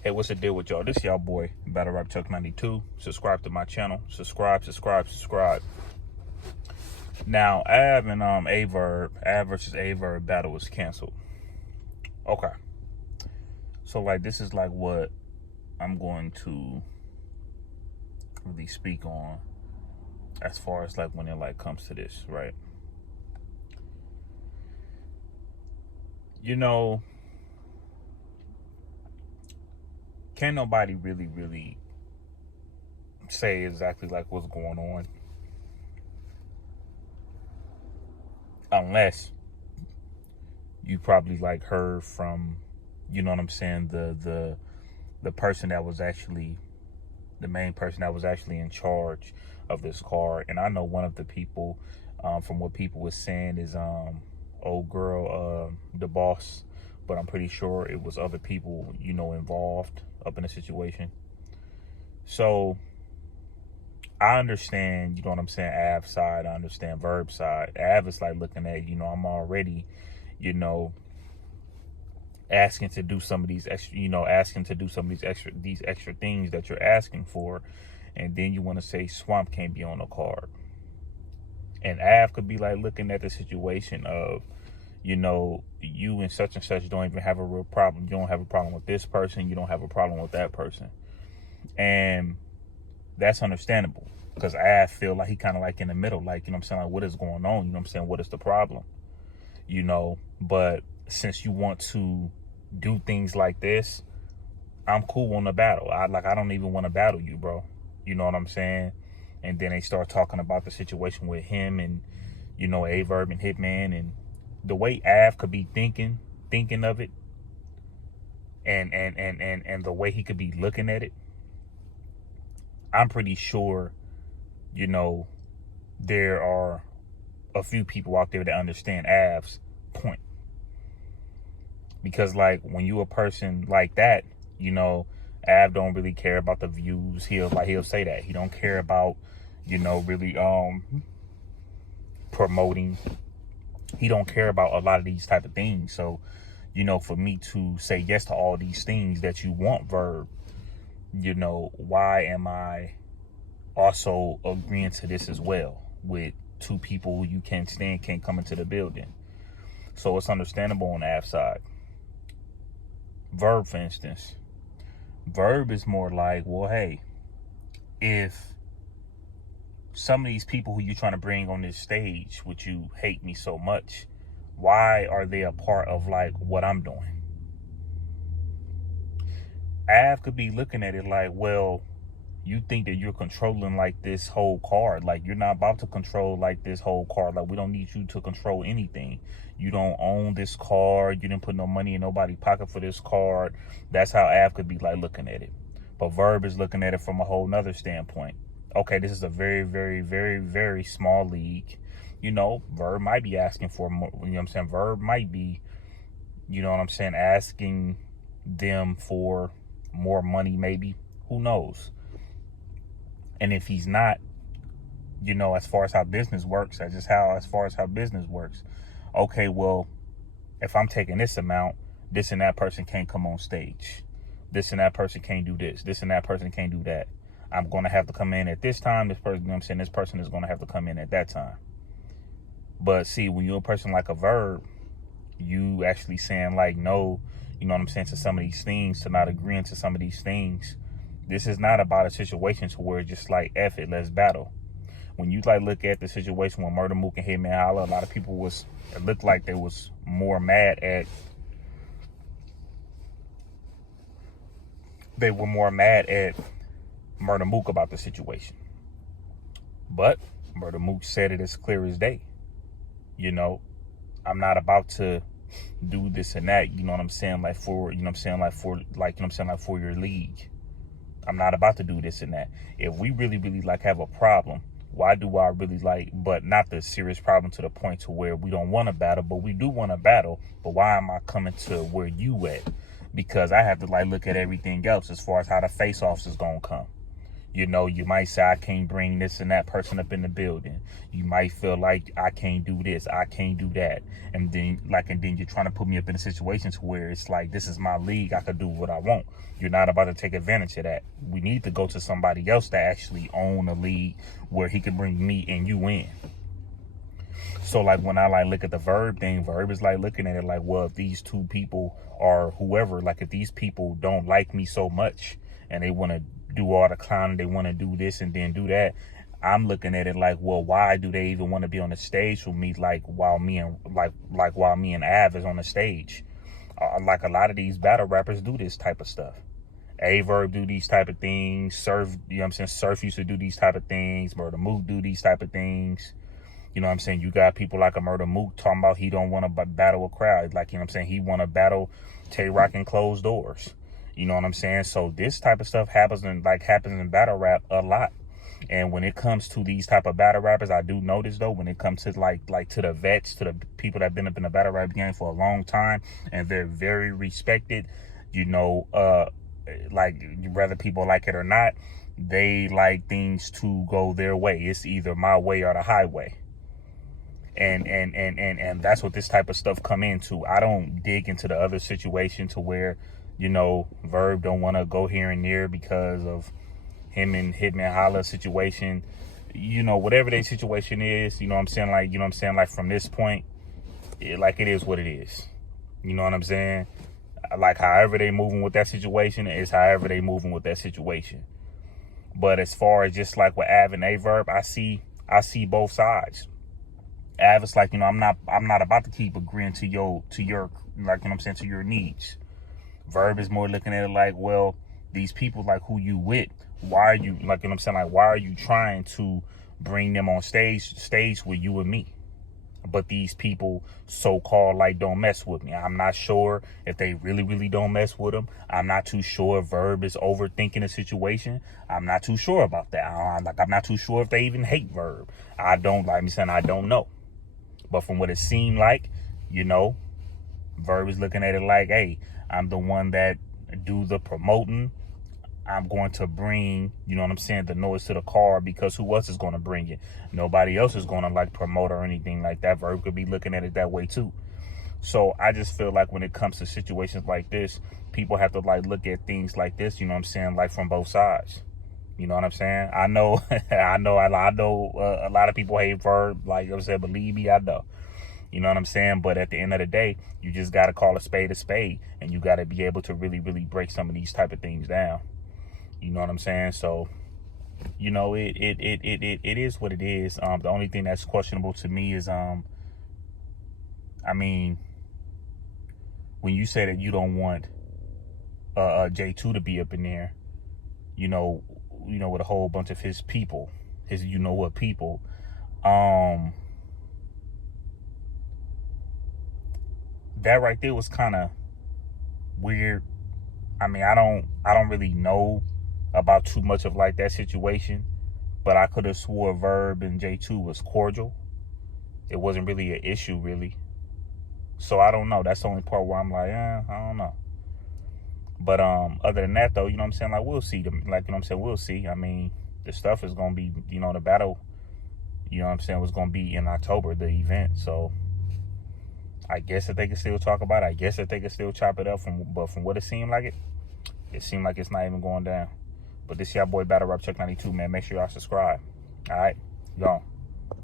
Hey, what's the deal with y'all? This y'all boy, Battle Rap Chuck 92. Subscribe to my channel. Subscribe. Now, Ave and A verb, Ave versus A verb battle was canceled. Okay. So like this is like what I'm going to really speak on as far as like when it like comes to this, right? You know, can't nobody really say exactly like what's going on unless you probably like heard from, you know what I'm saying, the person that was actually the main person that was actually in charge of this car. And I know one of the people, from what people was saying, is old girl, the boss, but I'm pretty sure it was other people, you know, involved up in the situation. So I understand, you know what I'm saying, Av side. I understand verb side. Av is like looking at, you know, I'm already, you know, asking to do some of these extra, you know, asking to do some of these extra things that you're asking for, and then you want to say Swamp can't be on the card. And Av could be like looking at the situation of, you know, you and such don't even have a real problem. You don't have a problem with this person. You don't have a problem with that person. And that's understandable because I feel like he kind of like in the middle, like, you know what I'm saying, like what is going on? You know what I'm saying? What is the problem? You know, but since you want to do things like this, I'm cool on the battle. I don't even want to battle you, bro. You know what I'm saying? And then they start talking about the situation with him and, you know, A Verb and Hitman, and the way Av could be thinking of it, and the way he could be looking at it, I'm pretty sure, you know, there are a few people out there that understand Av's point. Because like when you a person like that, you know, Av don't really care about the views. He'll say that. He don't care about, you know, really promoting. He don't care about a lot of these type of things. So, you know, for me to say yes to all these things that you want, Verb, you know, why am I also agreeing to this as well with two people who you can't stand can't come into the building? So it's understandable on the Av side. Verb, for instance, Verb is more like, well, hey, if some of these people who you're trying to bring on this stage, which you hate me so much, why are they a part of like what I'm doing? Av could be looking at it like, well, you think that you're controlling like this whole card. Like you're not about to control like this whole card. Like we don't need you to control anything. You don't own this card. You didn't put no money in nobody's pocket for this card. That's how Av could be like looking at it. But Verb is looking at it from a whole nother standpoint. Okay, this is a very small league. You know, Verb might be asking for more, you know what I'm saying? Verb might be, you know what I'm saying, asking them for more money maybe. Who knows? And if he's not, you know, as far as how business works, as far as how business works, okay, well, if I'm taking this amount, this and that person can't come on stage. This and that person can't do this. This and that person can't do that. I'm going to have to come in at this time. This person, you know what I'm saying, this person is going to have to come in at that time. But see, when you're a person like a Verb, you actually saying like no, you know what I'm saying, to some of these things, to not agreeing to some of these things. This is not about a situation to where it's just like, F it, let's battle. When you like look at the situation with Murder Mook and Hitman Holla, a lot of people it looked like they was more mad at, Murder Mook about the situation. But Murder Mook said it as clear as day. You know, I'm not about to do this and that, you know what I'm saying, like for, you know what I'm saying, like for, like, you know what I'm saying, like for your league. I'm not about to do this and that. If we really like have a problem, why do I really like, but not the serious problem to the point to where we don't want to battle, but we do want to battle, but why am I coming to where you at? Because I have to like look at everything else as far as how the face-offs is going to come. You know, you might say, I can't bring this and that person up in the building. You might feel like I can't do this, I can't do that. And then you're trying to put me up in a situation to where it's like, this is my league, I could do what I want. You're not about to take advantage of that. We need to go to somebody else that actually own a league where he can bring me and you in. So like when I like look at the verb thing, verb is like looking at it like, well, if these two people or whoever, like if these people don't like me so much and they want to do all the clowning, they want to do this and then do that, I'm looking at it like, well, why do they even want to be on the stage with me? Like while me and Ave is on the stage, like a lot of these battle rappers do this type of stuff. A Verb do these type of things. Surf, you know what I'm saying? Surf used to do these type of things. Murder Mook do these type of things. You know what I'm saying? You got people like a Murder Mook talking about he don't want to battle a crowd. Like, you know what I'm saying? He want to battle Tay-Rock in closed doors. You know what I'm saying? So this type of stuff happens in battle rap a lot. And when it comes to these type of battle rappers, I do notice though, when it comes to like to the vets, to the people that have been up in the battle rap game for a long time, and they're very respected, you know, like whether people like it or not, they like things to go their way. It's either my way or the highway. And that's what this type of stuff come into. I don't dig into the other situation to where, you know, Verb don't want to go here and there because of him and Hitman Holla situation. You know, whatever their situation is, you know what I'm saying? Like, you know what I'm saying? Like from this point, like it is what it is. You know what I'm saying? Like however they moving with that situation is however they moving with that situation. But as far as just like with Av and A Verb, I see both sides. Av is like, you know, I'm not about to keep agreeing to your like, you know what I'm saying, to your needs. Verb is more looking at it like, well, these people like who you with, why are you, like, you know what I'm saying, like why are you trying to bring them on stage with you and me? But these people so-called like don't mess with me. I'm not sure if they really don't mess with them. I'm not too sure if Verb is overthinking the situation. I'm not too sure about that. I'm not too sure if they even hate Verb. I don't know. But from what it seemed like, you know, Verb is looking at it like, hey, I'm the one that do the promoting. I'm going to bring, you know what I'm saying, the noise to the car, because who else is going to bring it? Nobody else is going to like promote or anything like that. Verb could be looking at it that way too. So I just feel like when it comes to situations like this, people have to like look at things like this, you know what I'm saying, like from both sides. You know what I'm saying? I know, I know a lot of people hate Verb. Like, you know what I'm saying, believe me, I know. You know what I'm saying? But at the end of the day, you just got to call a spade, and you got to be able to really break some of these type of things down. You know what I'm saying? So, you know, it is what it is. The only thing that's questionable to me is, I mean, when you say that you don't want J2 to be up in there, you know, with a whole bunch of his people, his you know what people, that right there was kind of weird. I mean, I don't really know about too much of like that situation, but I could have swore Verb and J2 was cordial. It wasn't really an issue, really. So I don't know. That's the only part where I'm like, I don't know. But other than that, though, you know what I'm saying, like we'll see them. Like, you know what I'm saying, we'll see. I mean, the stuff is gonna be, you know, the battle, you know what I'm saying, was gonna be in October, the event. So I guess that they can still talk about it. I guess that they can still chop it up. But from what it seemed like, it seemed like it's not even going down. But this y'all boy Battle Rap Chuck 92, man. Make sure y'all subscribe. All right, gone.